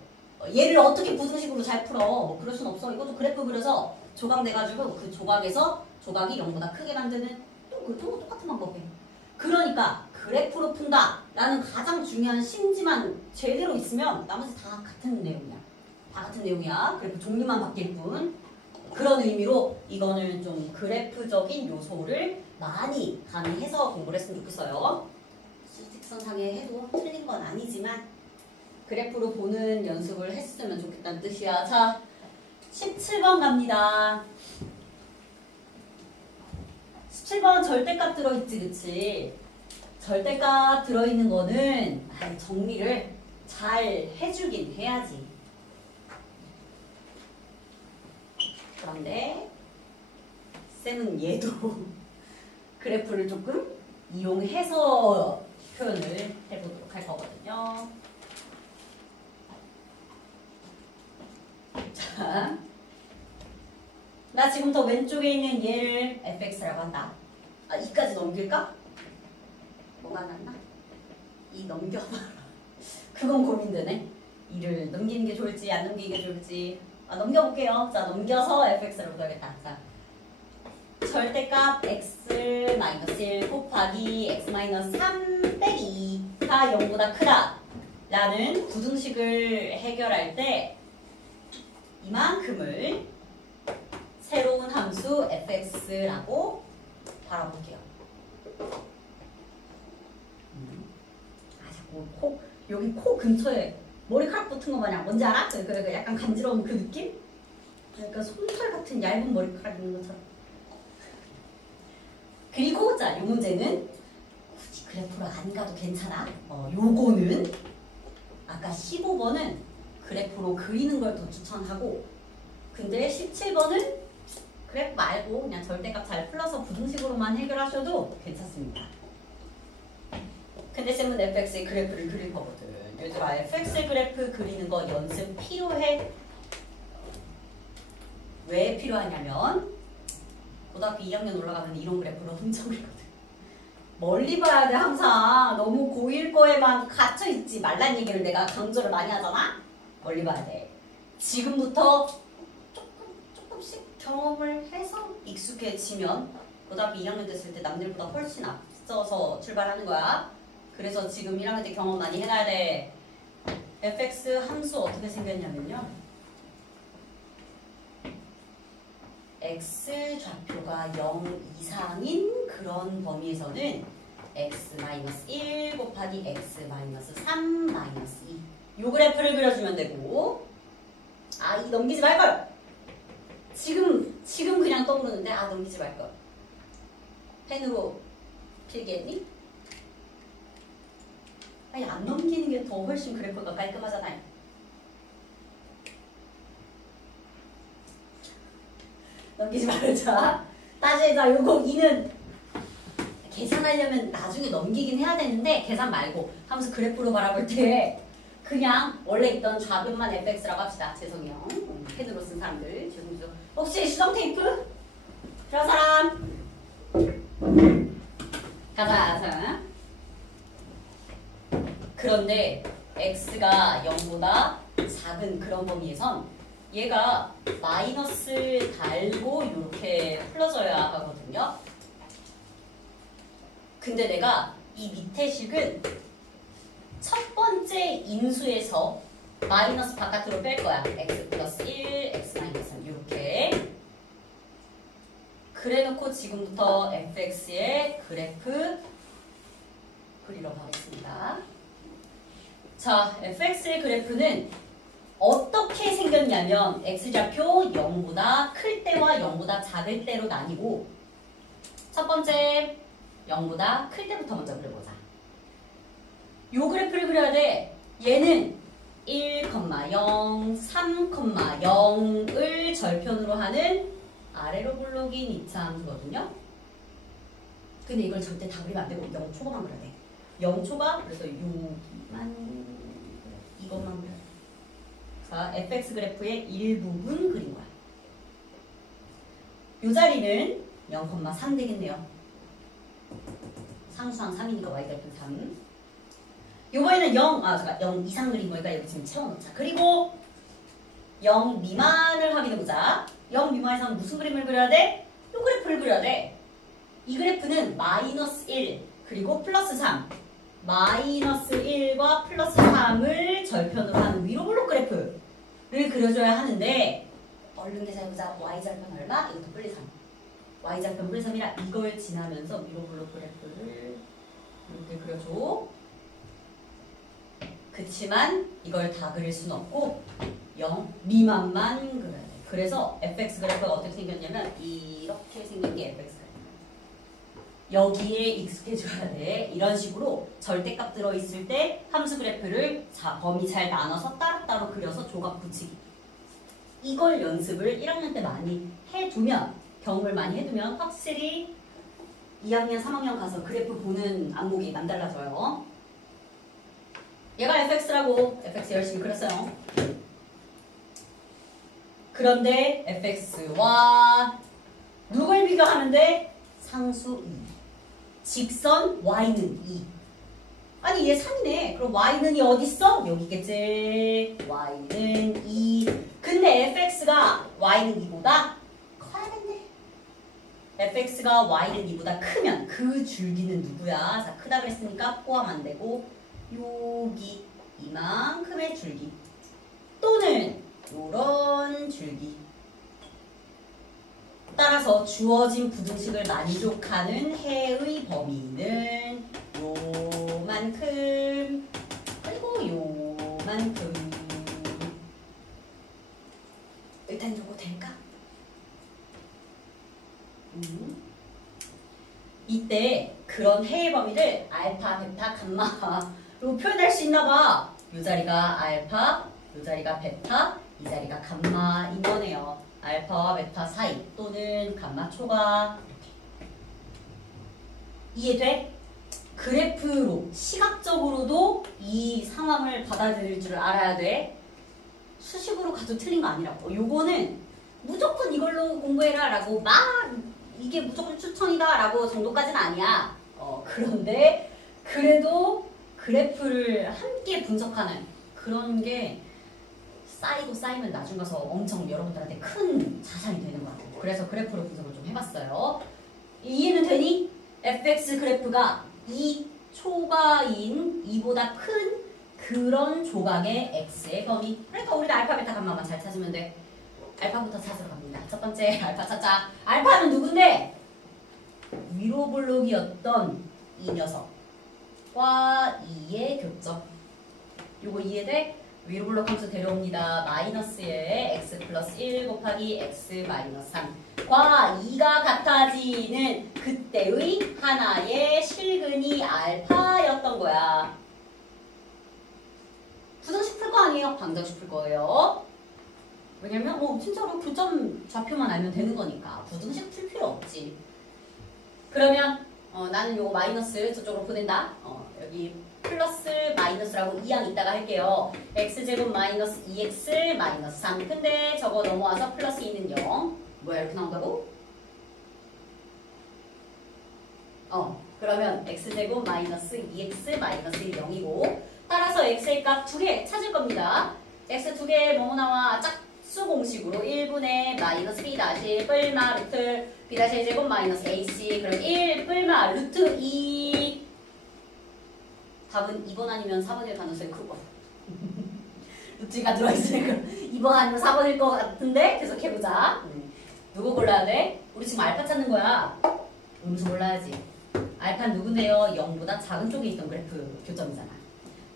얘를 어떻게 부등식으로 잘 풀어? 뭐 그럴 순 없어. 이것도 그래프 그려서 조각 내가지고 그 조각에서 조각이 0보다 크게 만드는 또 똑같은 방법이에요. 그러니까 그래프로 푼다 라는 가장 중요한 신지만 제대로 있으면 나머지 다 같은 내용이야. 다 같은 내용이야. 그래프 종류만 바뀔 뿐. 그런 의미로 이거는 좀 그래프적인 요소를 많이 가미해서 공부를 했으면 좋겠어요. 수직선상에 해도 틀린 건 아니지만 그래프로 보는 연습을 했으면 좋겠다는 뜻이야. 자, 17번 갑니다. 17번 절대값 들어있지, 그치? 절대값 들어있는 거는 정리를 잘 해주긴 해야지. 그런데 쌤은 얘도 그래프를 조금 이용해서 표현을 해보도록 할 거거든요. 자, 나 지금 더 왼쪽에 있는 얘를 fx라고 한다. 아, 이까지 넘길까? 뭐가 낫나? 이 넘겨봐라. 그건 고민되네. 이를 넘기는 게 좋을지 안 넘기는 게 좋을지. 넘겨볼게요. 자, 넘겨서 fx를 보여야겠다. 자, 절대값 x-1 곱하기 x-3 빼기 2가 0보다 크다 라는 부등식을 해결할 때 이만큼을 새로운 함수 fx라고 바라볼게요. 자꾸 여기 코 근처에 머리카락 붙은 거 마냥 뭔지 알아? 그 약간 간지러운 그 느낌? 그러니까 솜털 같은 얇은 머리카락 있는 것처럼. 그리고 자, 이 문제는 그래프로 안 가도 괜찮아. 요거는 아까 15번은 그래프로 그리는 걸 더 추천하고, 근데 17번은 그래프 말고 그냥 절대값 잘 풀어서 부등식으로만 해결하셔도 괜찮습니다. 근데 쌤은 fx의 그래프를 그릴 거거든. 얘들아, fx의 그래프 그리는 거 연습 필요해. 왜 필요하냐면 고등학교 2학년 올라가면 이런 그래프로 엄청 그리거든. 멀리 봐야 돼. 항상 너무 고1 거에만 갇혀있지 말란 얘기를 내가 강조를 많이 하잖아. 멀리 봐야 돼. 지금부터 조금씩 경험을 해서 익숙해지면 고등학교 2학년 됐을 때 남들보다 훨씬 앞서서 출발하는 거야. 그래서 지금 1학년 때 경험 많이 해놔야 돼. fx 함수 어떻게 생겼냐면요, x 좌표가 0 이상인 그런 범위에서는 x-1 곱하기 x-3 -2 요 그래프를 그려주면 되고, 이 넘기지 말걸. 지금 그냥 떠오르는데 넘기지 말걸. 펜으로 필기했니? 아니, 안 넘기는 게 더 훨씬 그래프가 깔끔하잖아요. 넘기지 말자. 다시 자, 요거 2는 계산하려면 나중에 넘기긴 해야 되는데 계산 말고 하면서 그래프로 바라볼 때 그냥 원래 있던 좌변만 fx라고 합시다. 죄송해요. 펜으로 쓴 사람들 죄송해요. 혹시 수정 테이프 필요한 사람? 가자. 그런데 x가 0보다 작은 그런 범위에선 얘가 마이너스 달고 이렇게 풀어져야 하거든요. 근데 내가 이 밑에 식은 첫 번째 인수에서 마이너스 바깥으로 뺄 거야. x 플러스 1, x 마이너스 3 이렇게. 그래놓고 지금부터 fx의 그래프 그리러 가겠습니다. 자, fx의 그래프는 어떻게 생겼냐면 x좌표 0보다 클 때와 0보다 작을 때로 나뉘고, 첫 번째 0보다 클 때부터 먼저 그려보자. 요 그래프를 그려야 돼. 얘는 1,0, 3,0을 절편으로 하는 아래로 굴러긴 2차 함수거든요. 근데 이걸 절대 다 그리면 안 되고 0초가만 그려야 돼. 0초가 그래서 이것만 그려야 돼. 자, fx 그래프의 일부분 그린 거야. 요 자리는 0,3 되겠네요. 상수항 3이니까 y-3. 요번에는 0 이상 그린 거니까 여기 지금 채워놓자. 그리고 0 미만을 확인해보자. 0 미만에서 무슨 그림을 그려야 돼? 요 그래프를 그려야 돼. 이 그래프는 마이너스 1 그리고 플러스 3, 마이너스 1과 플러스 3을 절편으로 하는 위로 블록 그래프를 그려줘야 하는데, 얼른 계산해보자. y절편 얼마? 이것도 플리 3. y절편 플리 3이라 이걸 지나면서 위로 블록 그래프를 이렇게 그려줘. 그치만 이걸 다 그릴 수는 없고 0 미만만 그려야 돼. 그래서 fx 그래프가 어떻게 생겼냐면 이렇게 생긴 게 fx 그래프. 여기에 익숙해져야 돼. 이런 식으로 절대값 들어있을 때 함수 그래프를 범위 잘 나눠서 따로따로 그려서 조각 붙이기. 이걸 연습을 1학년 때 많이 해두면, 경험을 많이 해두면 확실히 2학년, 3학년 가서 그래프 보는 안목이 남달라져요. 얘가 fx라고 fx 열심히 그렸어요. 그런데 fx와 누굴 비교하는데 상수 2. 직선 y는 2. 아니 얘 3이네. 그럼 y는 이 어딨어? 여기겠지. y는 2. 근데 fx가 y는 2보다 커야 된대. fx가 y는 2보다 크면 그 줄기는 누구야? 자, 크다 그랬으니까 포함 안 되고 여기 이만큼의 줄기 또는 요런 줄기. 따라서 주어진 부등식을 만족하는 해의 범위는 요만큼 그리고 요만큼. 일단 요거 될까? 이때 그 그런 해의 범위를 알파, 베타, 감마로 표현할 수 있나 봐. 이 자리가 알파, 이 자리가 베타, 이 자리가 감마인 거네요. 알파와 베타 사이 또는 감마 초과. 이해돼? 그래프로 시각적으로도 이 상황을 받아들일 줄 알아야 돼. 수식으로 가도 틀린 거 아니라고. 요거는 무조건 이걸로 공부해라 라고 막 이게 무조건 추천이다 라고 정도까지는 아니야. 그런데 그래도 그래프를 함께 분석하는 그런 게 쌓이고 쌓이면 나중 가서 엄청 여러분들한테 큰 자산이 되는 것 같아요. 그래서 그래프로 분석을 좀 해봤어요. 이해는 되니? fx 그래프가 2 초과인 2보다 큰 그런 조각의 x의 범위. 그러니까 우리는 알파, 베타, 감마만 잘 찾으면 돼. 알파부터 찾으러 갑니다. 첫 번째 알파 찾자. 알파는 누군데? 위로 블록이었던 이 녀석과 2의 교점. 요거 이해돼? 위로 블록 함수 데려옵니다. 마이너스의 x 플러스 1 곱하기 x 마이너스 3과 2가 같아지는 그때의 하나의 실근이 알파였던 거야. 부등식 풀 거 아니에요? 방정식 풀 거예요. 왜냐면 진짜로 교점 좌표만 알면 되는 거니까 부등식 풀 필요 없지. 그러면 나는 요거 마이너스 저쪽으로 보낸다. 여기 플러스 마이너스라고 이항 있다가 할게요. x제곱 마이너스 2x 마이너스 3. 근데 저거 넘어와서 플러스 2는 0. 뭐야 이렇게 나온다고? 그러면 x제곱 마이너스 2x 마이너스 1 0이고 따라서 x의 값 2개 찾을 겁니다. x 2개 뭐뭐 나와? 짝수 공식으로 1분의 마이너스 b 다시 뿔마 루트 b 다시 제곱 마이너스 ac 그럼 1 뿔마 루트 2. 답은 2번 아니면 4번일 가능성이 크고 루트가 들어있으니까 2번 아니면 4번일 것 같은데 계속해보자. 누구 골라야 돼? 우리 지금 알파 찾는 거야. 음수 골라야지. 알파는 누구네요? 0보다 작은 쪽에 있던 그래프 교점이잖아.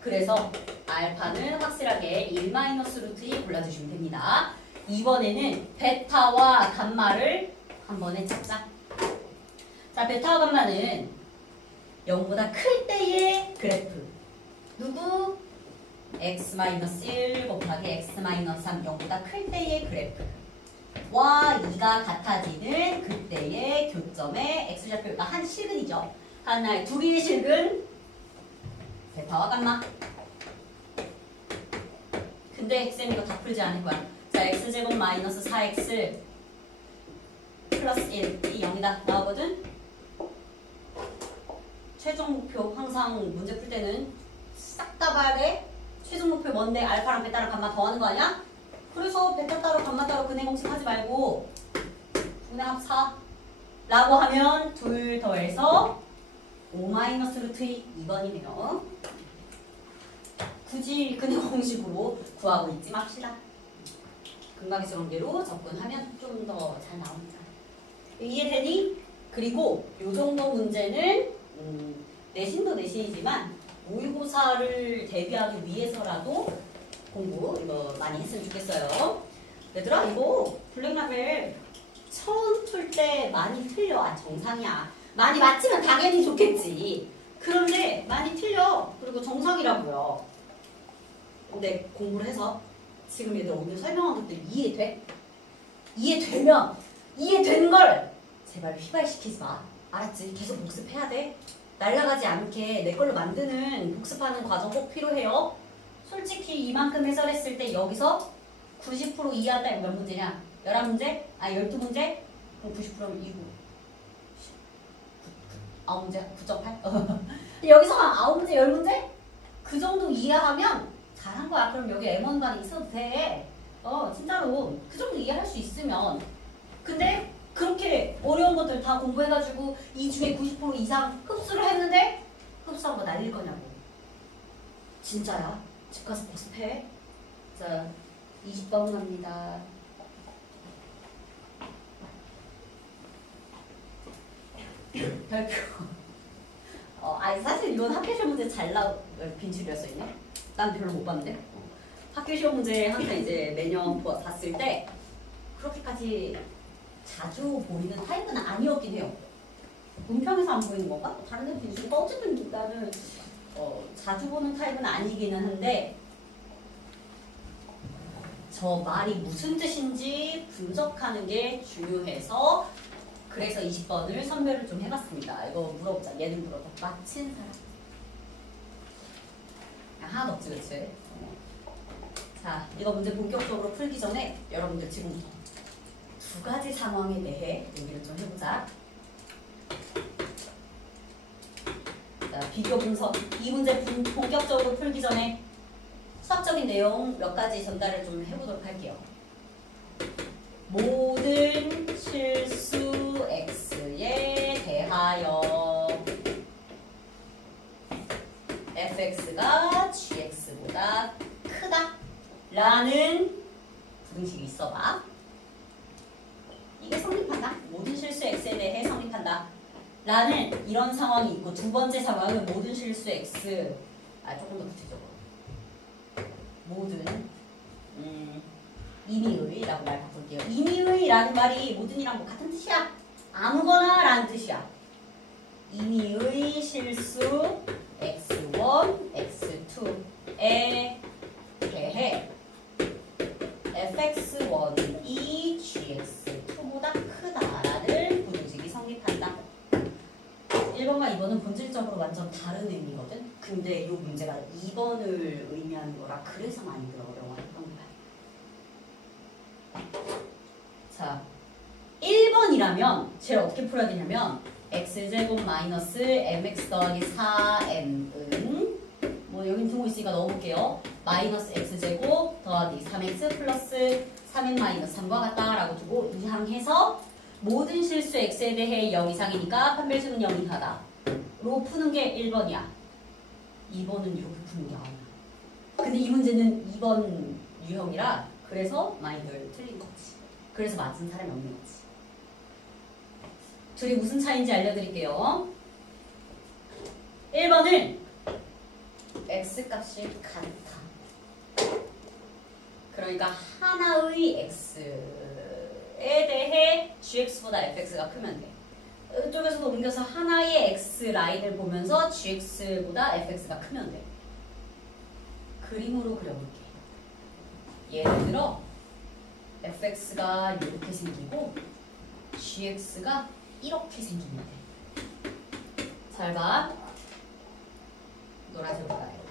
그래서 알파는 확실하게 1-루트 2 골라주시면 됩니다. 이번에는 베타와 감마를 한 번에 찾자. 자, 베타와 감마는 0보다 클 때의 그래프. 누구? x-1 곱하기 x-3 0보다 클 때의 그래프. 와 2가 같아지는 그때의 교점의 x좌표가 한 실근이죠. 하나의 두 개의 실근 베타와 감마. 근데 쌤 이거 다 풀지 않을 거야. 자 x제곱 마이너스 4x 플러스 1이 0이다 나오거든. 최종 목표 항상 문제 풀 때는 싹 다 봐야 돼. 최종 목표 뭔데? 알파랑 베타랑 감마 더하는 거 아니야? 그래서 베타 따로 감마 따로 근해 공식 하지 말고 분의 합 4 라고 하면 둘 더해서 5-루트 2번이네요. 굳이 근해 공식으로 구하고 있지 맙시다. 근각의수 관계로 접근하면 좀 더 잘 나옵니다. 이해되니? 그리고 요 정도 문제는 내신도 내신이지만 모의고사를 대비하기 위해서라도 공부 이거 많이 했으면 좋겠어요. 얘들아 이거 블랙라벨 처음 풀 때 많이 틀려. 정상이야. 많이 맞히면 당연히 좋겠지. 그런데 많이 틀려. 그리고 정상이라고요. 근데 공부를 해서 지금 얘들 오늘 설명한 것들 이해돼? 이해되면 이해된 걸 제발 휘발시키지 마. 알았지? 계속 복습해야 돼. 날아가지 않게 내 걸로 만드는 복습하는 과정 꼭 필요해요. 솔직히 이만큼 해설했을 때 여기서 90% 이하다. 몇 문제냐? 11문제? 12문제? 그럼 90%면 2구 9문제? 9.8? 여기서 한 9문제, 10문제? 그 정도 이해하면 잘한 거야. 그럼 여기 M1반이 있어도 돼. 진짜로 그 정도 이해할 수 있으면. 근데 그렇게 어려운 것들 다 공부해가지고 이 중에 90% 이상 흡수를 했는데 흡수한 거 날릴 거냐고. 진짜야. 집 가서 복습해. 자, 20번 갑니다. 별표. 아니 사실 이건 학교 시험 문제 잘 빈출이었어 있네. 난 별로 못 봤는데. 학교 시험 문제 항상 이제 매년 봤을 때 그렇게까지 자주 보이는 타입은 아니었긴 해요. 문평에서 안 보이는 건가? 다른 애도 있을까? 어쨌든 나는 자주 보는 타입은 아니기는 한데 저 말이 무슨 뜻인지 분석하는 게 중요해서 그래서 20번을 선별을 좀 해봤습니다. 이거 물어보자. 얘는 물어봐. 맞힌 사람. 하나도 없지, 그치? 자, 이거 문제 본격적으로 풀기 전에 여러분들 지금부터 두 가지 상황에 대해 얘기를 좀 해보자. 자, 비교 분석. 이 문제 본격적으로 풀기 전에 수학적인 내용 몇 가지 전달을 좀 해보도록 할게요. 모든 실수 x에 대하여 fx가 gx보다 크다 라는 부등식이 있어봐. 이게 성립한다. 모든 실수 x에 대해 성립한다 라는 이런 상황이 있고, 두 번째 상황은 모든 실수 x 조금 더 구체적으로 모든 임의의라고 말 바꿀게요. 임의의라는 말이 모든이랑 뭐 같은 뜻이야. 아무거나 라는 뜻이야. 임의의 실수 x1, x2에 대해 fx1이 gx2보다 크다라는 부등식이 성립한다. 1번과 2번은 본질적으로 완전 다른 의미거든. 근데 이 문제가 2번을 의미하는 거라 그래서 많이 어려워했던 거야. 자, 1번이라면 쟤를 어떻게 풀어야 되냐면 x제곱 마이너스 mx 더하기 4m은 뭐 여긴 두고 있으니까 넣어볼게요. 마이너스 x제곱 더하기 3x 플러스 3m 마이너스 3과 같다 라고 두고 이항해서 모든 실수 x에 대해 0 이상이니까 판별수는 0 이하다 로 푸는 게 1번이야. 2번은 이렇게 푸는 게 아니야. 근데 이 문제는 2번 유형이라 그래서 많이들 틀린 거지. 그래서 맞은 사람이 없는 거지. 둘이 무슨 차이인지 알려드릴게요. 1번은 x값이 같아. 그러니까 하나의 x에 대해 gx보다 fx가 크면 돼. 이쪽에서도 옮겨서 하나의 x 라인을 보면서 gx보다 fx가 크면 돼. 그림으로 그려볼게. 예를 들어 fx가 이렇게 생기고 gx가 이렇게 생기면 돼. 잘 봐. 노란색으로 가요.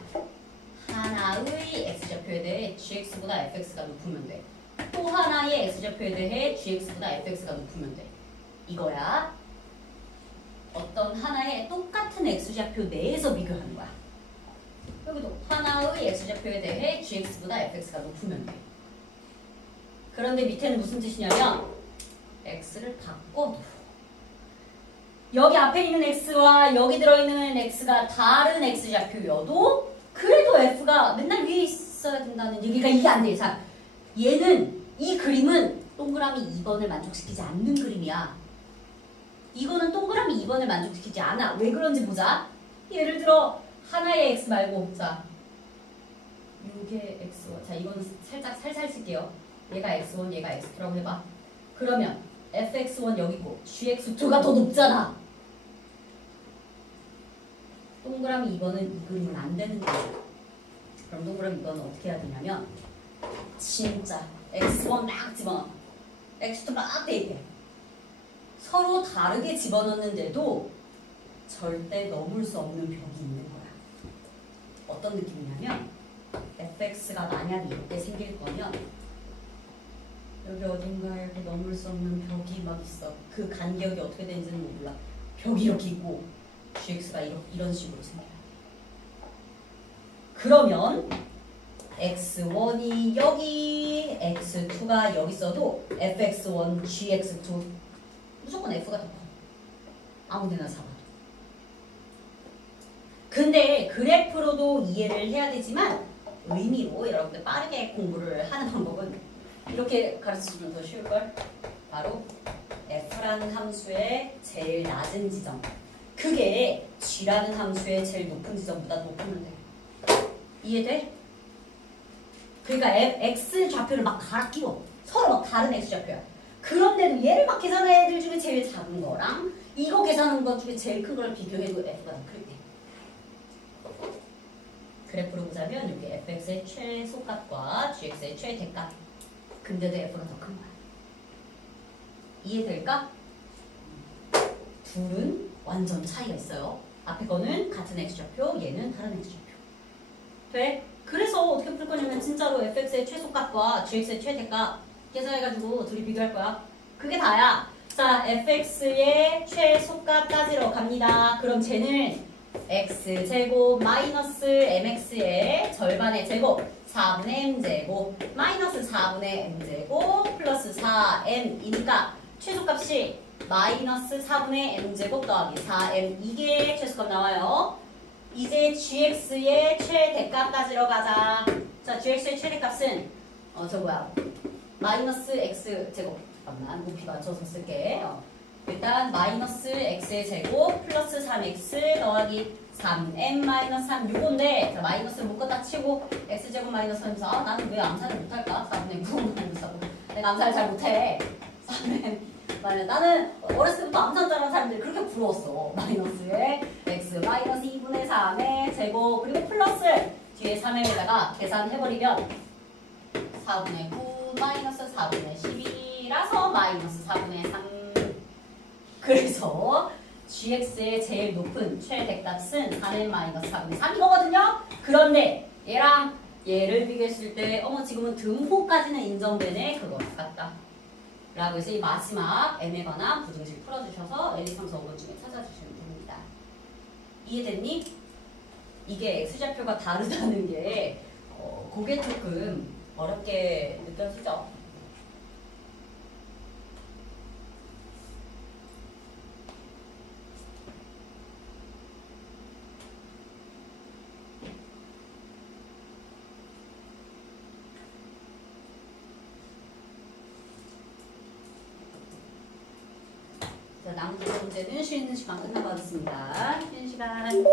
하나의 x좌표에 대해 gx보다 fx가 높으면 돼. 또 하나의 x좌표에 대해 gx보다 fx가 높으면 돼. 이거야. 어떤 하나의 똑같은 x좌표 내에서 비교하는 거야. 여기도 하나의 x좌표에 대해 gx보다 fx가 높으면 돼. 그런데 밑에는 무슨 뜻이냐면 x를 바꿔도 여기 앞에 있는 x와 여기 들어있는 x가 다른 x좌표여도 그래도 f가 맨날 위에 있어야 된다는 얘기가 이게 안 돼. 자, 얘는 이 그림은 동그라미 2번을 만족시키지 않는 그림이야. 이거는 동그라미 2번을 만족시키지 않아. 왜 그런지 보자. 예를 들어 하나의 x 말고 자 요게 x1. 자, 이거는 살살 쓸게요. 얘가 x1, 얘가 x2라고 해봐. 그러면 fx1 여기 있고 gx2가 더 높잖아. 동그라미 2번은 이 그림은 안 되는 거야. 그럼 동그라미 2번은 어떻게 해야 되냐면 진짜 x1 막 집어넣어. x2 막 대입해. 서로 다르게 집어넣는데도 절대 넘을 수 없는 벽이 있는 거야. 어떤 느낌이냐면 fx가 만약에 이렇게 생길 거면 여기 어딘가에 이렇게 넘을 수 없는 벽이 막 있어. 그 간격이 어떻게 되는지는 몰라. 벽이 이렇게 있고 gx가 이런 식으로 생겨요. 그러면 x1이 여기, x2가 여기 있어도 fx1, gx2 무조건 f가 더 커. 아무데나 잡아도. 근데 그래프로도 이해를 해야 되지만 의미로 여러분들 빠르게 공부를 하는 방법은 이렇게 가르쳐주면 더 쉬울걸? 바로 f라는 함수의 제일 낮은 지점. 그게 g라는 함수의 제일 높은 지점보다 높으면 돼. 이해돼? 그러니까 x 좌표를 막 갈아 끼워. 서로 막 다른 x 좌표야. 그런데도 얘를 막 계산한 애들 중에 제일 작은 거랑 이거 계산한 것 중에 제일 큰 걸 비교해도 F가 더 클게. 그래프로 보자면 여기 fx의 최소값과 gx의 최대값. 근데도 f가 더 큰 거야. 이해될까? 둘은 완전 차이가 있어요. 앞에 거는 같은 x좌표, 얘는 다른 x좌표. 돼? 그래서 어떻게 풀 거냐면 진짜로 fx의 최소값과 gx의 최대값 계산해가지고 둘이 비교할 거야. 그게 다야. 자, fx의 최소값 따지러 갑니다. 그럼 쟤는 x제곱 마이너스 mx의 절반의 제곱 4분의 m제곱 마이너스 4분의 m제곱 플러스 4m이니까 최소값이 마이너스 4분의 m제곱 더하기 4m 이게 최소값 나와요. 이제 gx의 최대값 따지러 가자. 자, gx의 최대값은 마이너스 x제곱. 잠깐만 높이 맞춰서 쓸게. 일단 마이너스 x의 제곱 플러스 3x 더하기 3m 마이너스 3 요건데 자, 마이너스를 묶었다 치고 x제곱 마이너스 3 나는 왜 암산을 못할까? 4분의 9 마이너스 4 내가 암산을 잘 못해. 3m 나는 어렸을 때부터 암산 잘하는 사람들이 그렇게 부러웠어. 마이너스에 x 마이너스 2분의 3의 제곱 그리고 플러스 뒤에 3m에다가 계산해버리면 4분의 9 마이너스 4분의 12라서 마이너스 4분의 3 그래서 gx의 제일 높은 최대값은 4n 마이너스 4분의 3이거든요. 그런데 얘랑 얘를 비교했을 때 지금은 등호까지는 인정되네. 그거 같다. 라고 해서 이 마지막 m에 관한 부등식 풀어주셔서 1, 2, 3, 4, 5번 중에 찾아주시면 됩니다. 이해됐니? 이게 x좌표가 다르다는 게 그게 조금 어렵게 느껴지죠? 자, 남은 두 문제는 쉬는 시간 끝나가겠습니다. 쉬는 시간.